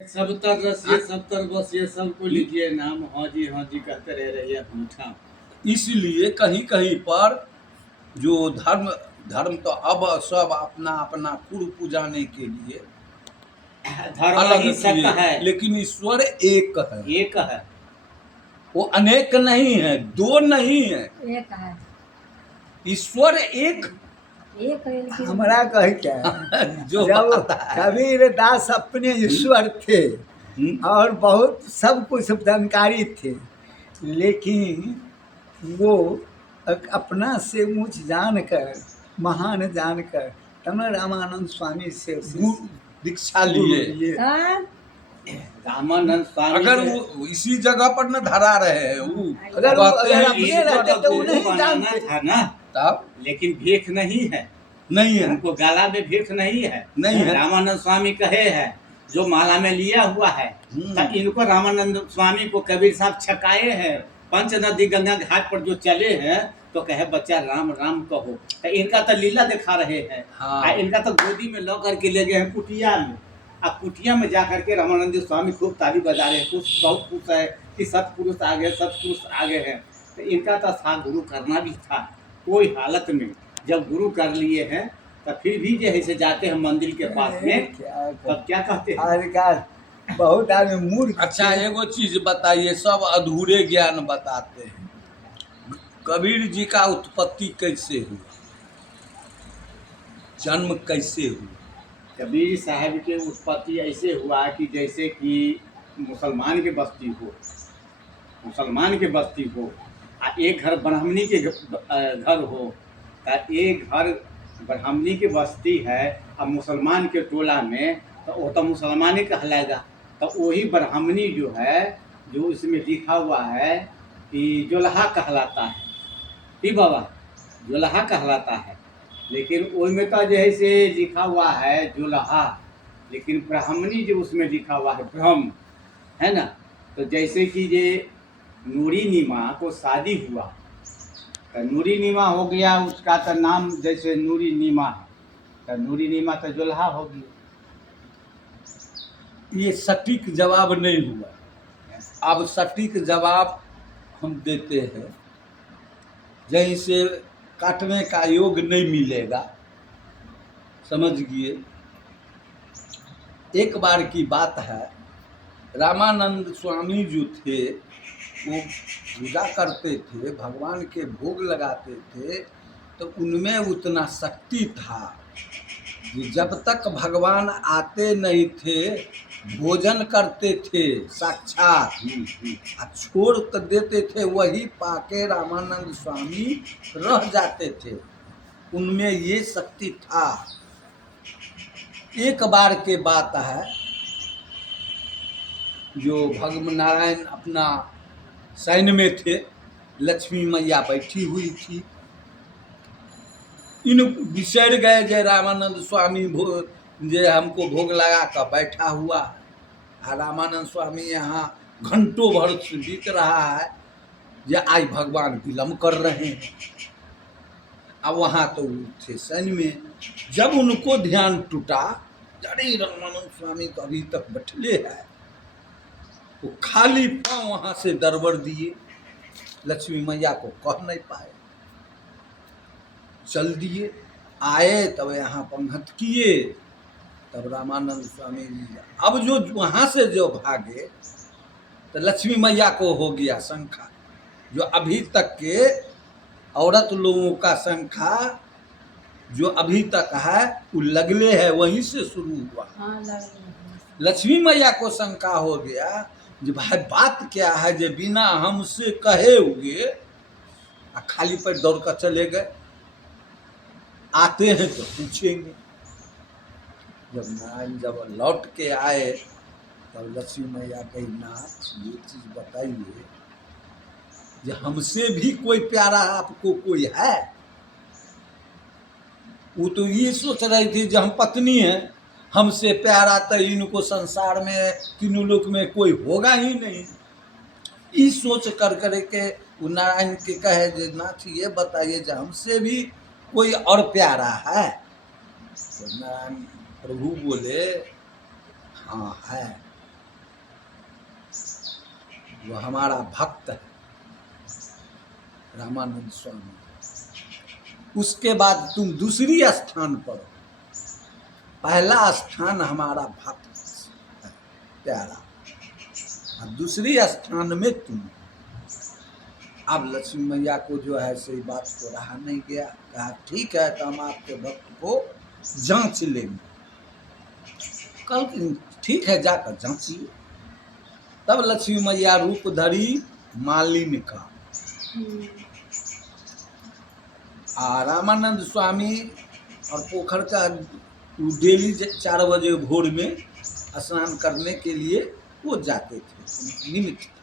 सब तर रस ये सब तर बस ये सबको लीजिए नाम, हाँ जी कहते रहिए मीठा। इसलिए कहीं कहीं पर जो धर्म धर्म तो अब सब अपना अपना कुल पुजाने के लिए धर्म अलग ही किए, सत्य है, लेकिन ईश्वर एक है। एक है। वो अनेक नहीं है, दो नहीं है, एक है, ईश्वर एक एक है लेकिन हमारा कह क्या जो जब बात है। कबीर दास अपने ईश्वर थे और बहुत सब कुछ जानकारी थे, लेकिन वो अपना से ऊंच जानकर, महान जानकर तब न रामानंद स्वामी से गुरु दीक्षा गुरु लिए। लिए। हाँ, रामानंद स्वामी अगर से वो इसी जगह पर न धरा रहे हैं, वो अगर वो कहते अगर हैं अपने ईश्वर रहते तो वो गुरु नहीं बनाना जानते। था ना, तब लेकिन भीख नहीं है, नहीं है, उनको गाला में भीख नहीं है। नहीं है। रामानंद स्वामी कहे है जो माला में लिया हुआ है, तो इनको रामानंद स्वामी को कबीर साहब छकाए हैं। पंच नदी गंगा घाट पर जो चले हैं तो कहे बच्चा राम राम कहो, तो इनका तो लीला दिखा रहे हैं। हाँ। इनका तो गोदी में लो करके ले गए हैं कुटिया में। अब कुटिया में जा करके रामानंद स्वामी खूब ताली बजा रहे हैं, खुश बहुत खुश है कि सतपुरुष आ गए, सतपुरुष आ गए हैं। तो इनका तो था गुरु करना भी था कोई हालत में। जब गुरु कर लिए हैं तो फिर भी जो है से जाते हैं मंदिर के पास में, तब क्या कहते हैं? आजकल बहुत आदमी मूर्ख। अच्छा एगो चीज बताइए, सब अधूरे ज्ञान बताते हैं। कबीर जी का उत्पत्ति कैसे हुआ, जन्म कैसे हुआ? कबीर साहब के उत्पत्ति ऐसे हुआ कि जैसे कि मुसलमान के बस्ती हो, मुसलमान के बस्ती हो, आ एक घर ब्राह्मणी के घर हो, तो एक घर ब्राह्मणी की बस्ती है और मुसलमान के टोला में, तो वो तो मुसलमान ही कहलाएगा। तो वही ब्राह्मणी जो है, जो इसमें लिखा हुआ है कि जोलहा कहलाता है, ठीक बाबा, जोलहा कहलाता है। लेकिन उसमें तो जो है से लिखा हुआ है जोलहा, लेकिन ब्राह्मणी जो उसमें लिखा हुआ है ब्रह्म, है ना। तो जैसे कि ये नूरी नीमा को शादी हुआ, तो नूरी नीमा हो गया, उसका तो नाम जैसे नूरी नीमा है, तो नूरी नीमा तो जोलहा होगी। ये सटीक जवाब नहीं हुआ। अब सटीक जवाब हम देते हैं, यहीं से काटने का योग नहीं मिलेगा, समझ गए। एक बार की बात है, रामानंद स्वामी जो थे वो पूजा करते थे, भगवान के भोग लगाते थे, तो उनमें उतना शक्ति था कि जब तक भगवान आते नहीं थे भोजन करते थे साक्षात, और छोड़ कर देते थे, वही पाके रामानंद स्वामी रह जाते थे। उनमें ये शक्ति था। एक बार के बात है, जो भगवान नारायण अपना सैन्य में थे, लक्ष्मी मैया बैठी हुई थी, इन बिसर गए जय रामानंद स्वामी जे हमको भोग लगा कर बैठा हुआ है। रामानंद स्वामी यहाँ घंटों भर बीत रहा है, जे आज भगवान विलम्ब कर रहे हैं। अब वहाँ तो थे सैन्य में। जब उनको ध्यान टूटा, अरे रामानंद स्वामी तो अभी तक बैठले है, वो खाली पाँव वहाँ से दरबर दिए, लक्ष्मी मैया को कह नहीं पाए, चल दिए। आए तब यहाँ पंगत किए, तब रामानंद स्वामी जी अब जो वहाँ से जो भागे, तो लक्ष्मी मैया को हो गया शंका। जो अभी तक के औरत लोगों का शंका जो अभी तक है, वो लगले है, वहीं से शुरू हुआ। हाँ, लक्ष्मी मैया को शंका हो गया कि भाई बात क्या है, जो बिना हमसे कहे हुए खाली पर दौड़ कर चले गए, आते हैं तो पूछेंगे। जब नारायण जब लौट के आए, तब लक्ष्मी मैया कही, नाथ ये चीज बताइए, जो हमसे भी कोई प्यारा आपको कोई है? वो तो ये सोच रही थी जो हम पत्नी हैं, हमसे प्यारा तो इनको संसार में तीनों लोक में कोई होगा ही नहीं। इस सोच कर के वो नारायण के कहे, जे नाथ ये बताइए जो हमसे भी कोई और प्यारा है? तो नारायण प्रभु बोले, हाँ है। वो हमारा भक्त है रामानंद स्वामी। उसके बाद तुम दूसरी स्थान पर हो। पहला स्थान हमारा भक्त है प्यारा, और दूसरी स्थान में तुम। अब लक्ष्मी मैया को जो है सही बात को रहा नहीं गया, कहा ठीक है तो हम आपके भक्त को जांच लेंगे। कल ठीक है जाकर जांचिए। तब लक्ष्मी मैया रूप धरी मालिनी का, रामानंद स्वामी और पोखर का डेली 4 बजे भोर में स्नान करने के लिए वो जाते थे, निमित्त